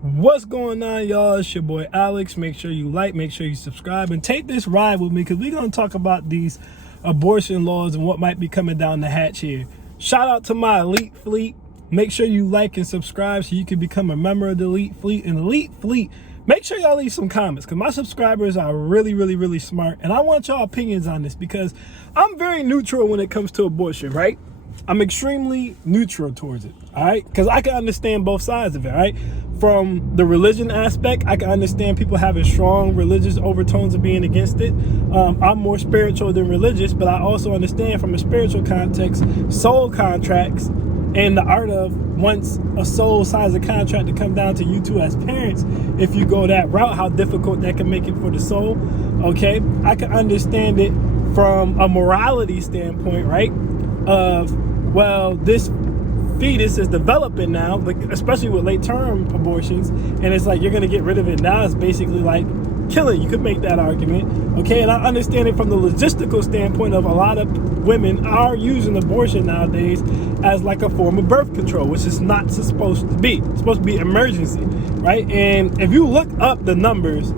What's going on, y'all? It's your boy Alex. Make sure you like, make sure you subscribe, and take this ride with me because we're going to talk about these abortion laws and what might be coming down the hatch here. Shout out to my elite fleet. Make sure you like and subscribe so you can become a member of the elite fleet. And elite fleet, make sure y'all leave some comments because my subscribers are really smart, and I want y'all opinions on this because I'm very neutral when it comes to abortion, right? I'm extremely neutral towards it, all right? Because I can understand both sides of it, right? From the religion aspect, I can understand people having strong religious overtones of being against it. I'm more spiritual than religious, but I also understand from a spiritual context, soul contracts and the art of once a soul signs a contract to come down to you two as parents, if you go that route, how difficult that can make it for the soul, okay? I can understand it from a morality standpoint, right? Of, well, this fetus is developing now, like, especially with late term abortions, and it's like you're gonna get rid of it now. It's basically like killing. You could make that argument, okay? And I understand it from the logistical standpoint of a lot of women are using abortion nowadays as like a form of birth control, which is not supposed to be. It's supposed to be emergency, right? And if you look up the numbers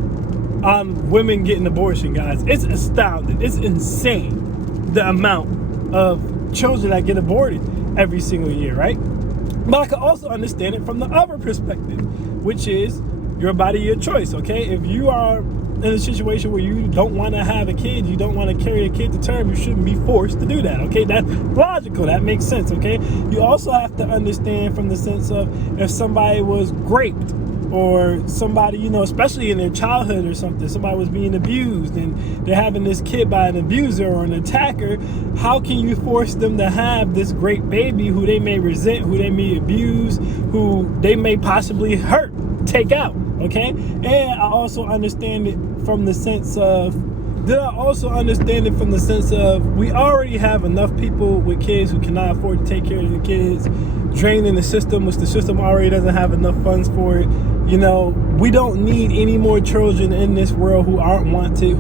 on women getting abortion, guys, it's astounding. It's insane the amount of children that get aborted every single year, right? But I can also understand it from the other perspective, which is your body, your choice, okay? If you are in a situation where you don't want to have a kid, you don't want to carry a kid to term, you shouldn't be forced to do that, okay? That's logical, that makes sense, okay? You also have to understand from the sense of if somebody was raped, or somebody, you know, especially in their childhood or something, somebody was being abused and they're having this kid by an abuser or an attacker, how can you force them to have this great baby who they may resent, who they may abuse, who they may possibly hurt, take out, okay? And I also understand it from the sense of, we already have enough people with kids who cannot afford to take care of the kids, draining the system, which the system already doesn't have enough funds for it. You know, we don't need any more children in this world who aren't wanted,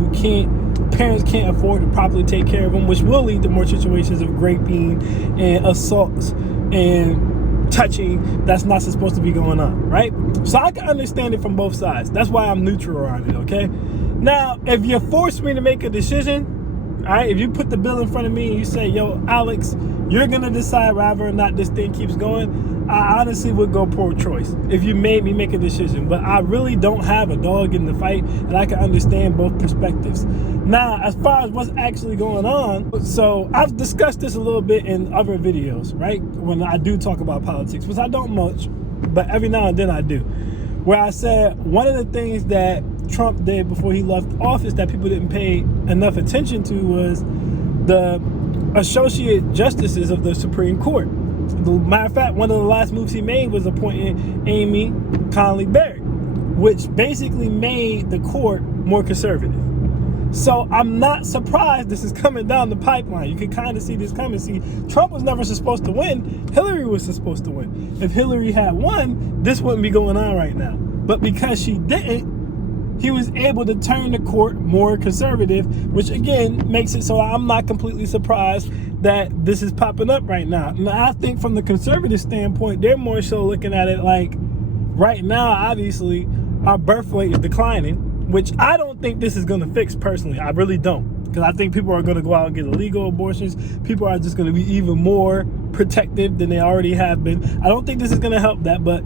parents can't afford to properly take care of them, which will lead to more situations of raping and assaults and touching that's not supposed to be going on, right? So I can understand it from both sides. That's why I'm neutral on it, okay? Now, if you force me to make a decision, all right, if you put the bill in front of me and you say, yo, Alex, you're going to decide whether or not this thing keeps going, I honestly would go pro-choice if you made me make a decision. But I really don't have a dog in the fight, and I can understand both perspectives. Now, as far as what's actually going on, so I've discussed this a little bit in other videos, right? When I do talk about politics, which I don't much, but every now and then I do. Where I said one of the things that Trump did before he left office that people didn't pay enough attention to was the associate justices of the Supreme Court. Matter of fact, one of the last moves he made was appointing Amy Coney Barrett, which basically made the court more conservative. So I'm not surprised this is coming down the pipeline. You can kind of see this coming. See, Trump was never supposed to win. Hillary was supposed to win. If Hillary had won, this wouldn't be going on right now. But because she didn't, he was able to turn the court more conservative, which again makes it so I'm not completely surprised that this is popping up right now. Now, I think from the conservative standpoint, they're more so looking at it like right now, obviously, our birth rate is declining, which I don't think this is going to fix personally. I really don't. Because I think people are going to go out and get illegal abortions. People are just going to be even more protective than they already have been. I don't think this is going to help that, but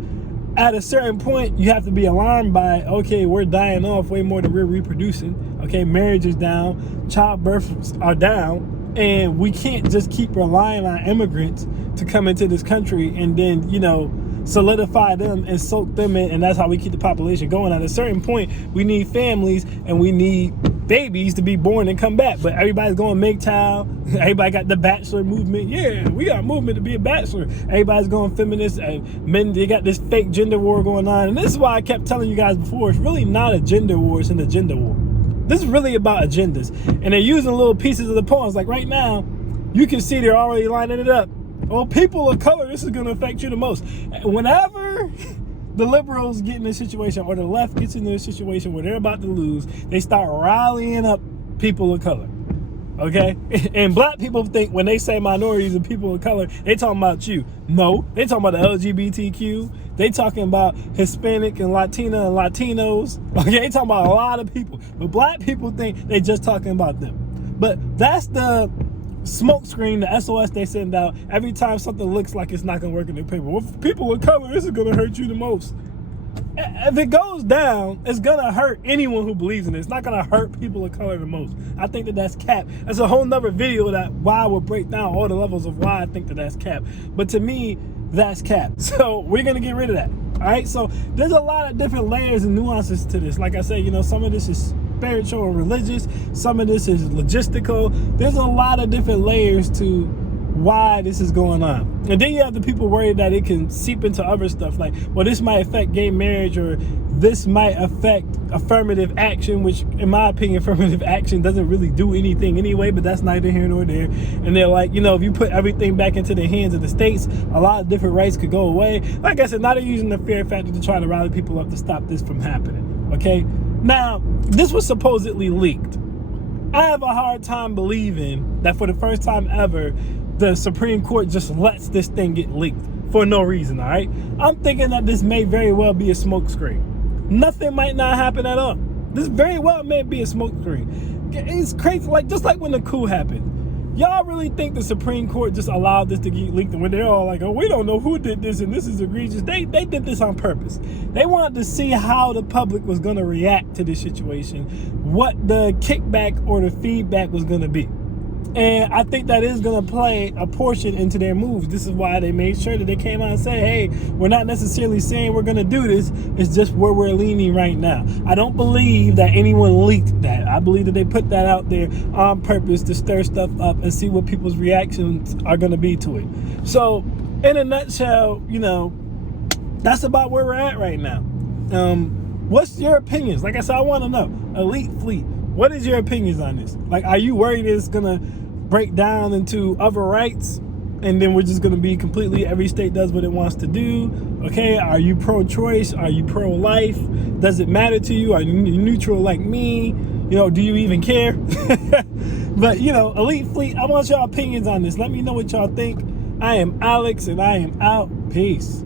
at a certain point, you have to be alarmed by, okay, we're dying off way more than we're reproducing. Okay, marriage is down, childbirths are down, and we can't just keep relying on immigrants to come into this country and then, you know, solidify them and soak them in, and that's how we keep the population going. At a certain point, we need families and we need babies to be born and come back. But everybody's going MGTOW. Everybody got the bachelor movement. Yeah, we got a movement to be a bachelor. Everybody's going feminist. And men, they got this fake gender war going on. And this is why I kept telling you guys before, it's really not a gender war, it's an agenda war. This is really about agendas. And they're using little pieces of the poems. Like right now, you can see they're already lining it up. Well, people of color, this is going to affect you the most. Whenever the liberals get in a situation, or the left gets into a situation where they're about to lose, they start rallying up people of color. Okay? And black people think when they say minorities and people of color, they talking about you. No, they talking about the LGBTQ. They talking about Hispanic and Latina and Latinos. Okay, they talking about a lot of people. But black people think they just talking about them. But that's the smoke screen, the SOS they send out every time something looks like it's not going to work in their paper. Well, for people of color, this is going to hurt you the most. If it goes down, it's going to hurt anyone who believes in it. It's not going to hurt people of color the most. I think that that's cap. That's a whole nother video that why I will break down all the levels of why I think that that's cap. But to me, that's cap. So we're going to get rid of that. All right. So there's a lot of different layers and nuances to this. Like I said, some of this is spiritual and religious. Some of this is logistical. There's a lot of different layers to why this is going on. And then you have the people worried that it can seep into other stuff, like, well, this might affect gay marriage, or this might affect affirmative action, which in my opinion, affirmative action doesn't really do anything anyway, but that's neither here nor there. And they're like, if you put everything back into the hands of the states, a lot of different rights could go away. Like I said, now they're using the fear factor to try to rally people up to stop this from happening. Okay, now this was supposedly leaked. I have a hard time believing that for the first time ever, the Supreme Court just lets this thing get leaked for no reason, all right? I'm thinking that this may very well be a smokescreen. Nothing might not happen at all. This very well may be a smokescreen. It's crazy, just like when the coup happened. Y'all really think the Supreme Court just allowed this to get leaked? And when they're all like, oh, we don't know who did this and this is egregious. They did this on purpose. They wanted to see how the public was going to react to this situation, what the kickback or the feedback was going to be. And I think that is going to play a portion into their moves. This is why they made sure that they came out and said, hey, we're not necessarily saying we're going to do this. It's just where we're leaning right now. I don't believe that anyone leaked that. I believe that they put that out there on purpose to stir stuff up and see what people's reactions are going to be to it. So in a nutshell, that's about where we're at right now. What's your opinions? Like I said, I want to know. Elite Fleet, what is your opinions on this? Are you worried it's going to break down into other rights and then we're just going to be completely, every state does what it wants to do? Okay, are you pro-choice? Are you pro-life? Does it matter to you? Are you neutral like me? Do you even care? But Elite Fleet, I want y'all opinions on this. Let me know what y'all think. I am Alex and I am out. Peace.